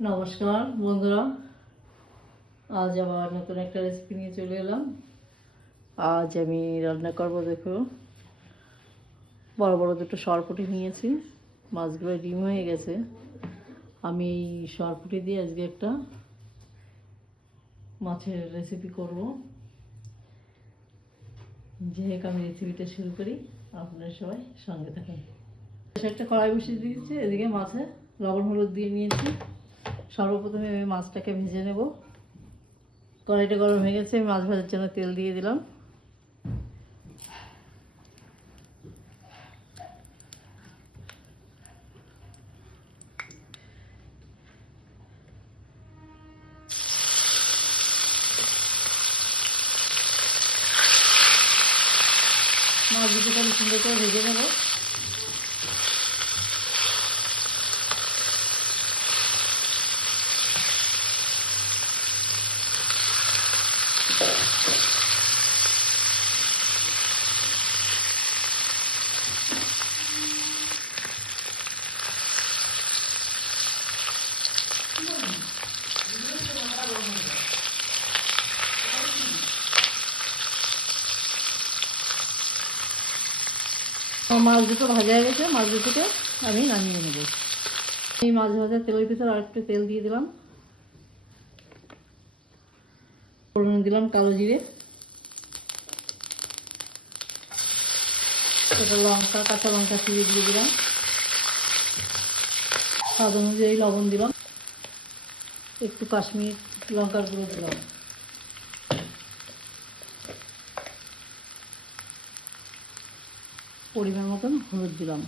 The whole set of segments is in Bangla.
নমস্কার, বন্ধুরা। আজ আবার নতুন একটা রেসিপি নিয়ে চলে এলাম। আজ আমি রান্না করব, দেখো। বড় বড় দুটো সরপুটি নিয়েছি। মাছগুলো ডিম হয়ে গেছে। আমি এই সরপুটি দিয়ে আজকে একটা মাছের রেসিপি করব। যেহেতু আমি রেসিপিটা শুরু করি। আপনারা সবাই সঙ্গে থাকেন। একটা কড়াই বসিয়ে দিয়েছি। এদিকে মাছে লবণ হলুদ দিয়ে নিয়েছি। সর্বপ্রথমে আমি মাছটাকে ভেজে নেব। কড়াইটা গরম হয়ে গেছে মাছ ভাজার জন্য তেল দিয়ে দিলাম। মাছ দুটোকে আমি সুন্দর করে ভেজে নেব আমার মাছ দুটো ভাজা হয়ে গেছে, মাছ দুটোকে আমি নামিয়ে নেব। এই মাছ ভাজা তেলের ভিতর আর একটু তেল দিয়ে দিলাম। ফোড়ন দিলাম কালো জিরে। একটা লঙ্কা, কাঁচা লঙ্কা চিড়ে দিয়ে দিলাম। স্বাদ অনুযায়ী লবণ দিলাম। একটু কাশ্মীর লঙ্কার গুঁড়ো দিলাম। পরিমাণ মতন হলুদ দিলাম।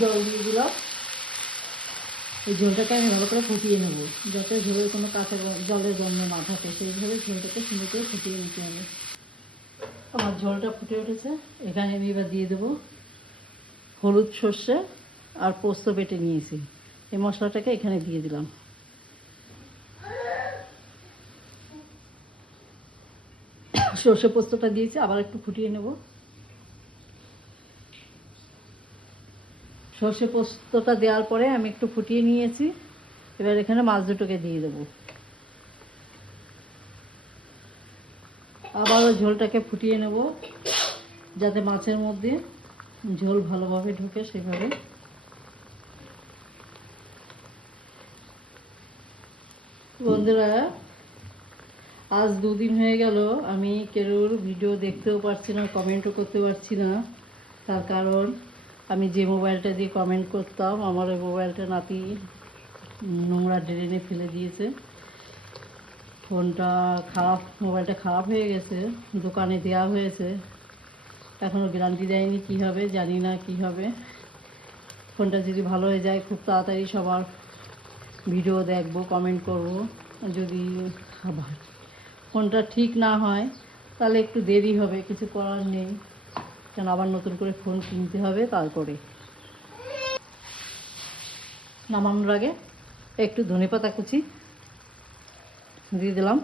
জল দিয়ে দিলাম। এই ঝোলটাকে আমি ভালো করে ফুটিয়ে নেব। যাতে ঝোলের কোনো কাঁচা জলের গন্ধ না থাকে, সেইভাবে ঝোলটাকে সুন্দর করে ফুটিয়ে নিতে হবে। আমার ঝোলটা ফুটে উঠেছে। এখানে আমি এবার দিয়ে দেবো হলুদ সর্ষে আর পোস্ত বেটে নিয়েছি। এই মশলাটাকে এখানে দিয়ে দিলাম। সর্ষে পোস্তটা দিয়েছি, আবার একটু ফুটিয়ে নেব। সর্ষে পোস্তটা দেওয়ার পরে আমি একটু ফুটিয়ে নিয়েছি। এবার এখানে মাছ দুটোকে দিয়ে দেবো। আবারও ঝোলটাকে ফুটিয়ে নেব, যাতে মাছের মধ্যে ঝোল ভালোভাবে ঢুকে সেভাবে। বন্ধুরা, আজ দুদিন হয়ে গেল, আমি কেরোর ভিডিও দেখতেও পারছি না, কমেন্টও করতে পারছি না। তার কারণ, আমি যে মোবাইলটা দিয়ে কমেন্ট করতাম, আমার ওই মোবাইলটা নাতি নোংরা ড্রেনে ফেলে দিয়েছে। ফোনটা খারাপ, মোবাইলটা খারাপ হয়ে গেছে, দোকানে দেওয়া হয়েছে। এখনও গ্যারান্টি দেয়নি কী হবে, জানি না কী হবে। ফোনটা যদি ভালো হয়ে যায়, খুব তাড়াতাড়ি সবার ভিডিও দেখব কমেন্ট করব। যদি ফোনটা ঠিক না হয়, তাহলে একটু দেরি হবে, কিছু করার নেই। কেন আবার নতুন করে ফোন কিনতে হবে তারপরে। নামানোর আগে একটু ধনেপাতা কুচি। দিয়ে দিলাম।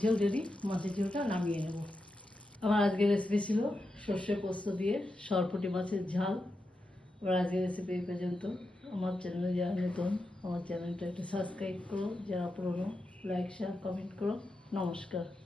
ঝোল রেডি, মাছের ঝোলটা নামিয়ে নেব। আমার আজকের রেসিপি ছিল সর্ষে পোস্ত দিয়ে সরপটি মাছের ঝাল। আমার আজকের রেসিপি এই পর্যন্ত। আমার চ্যানেলে যারা নতুন, আমার চ্যানেলটা একটু সাবস্ক্রাইব করো, যারা পুরনো লাইক শেয়ার কমেন্ট করো। নমস্কার।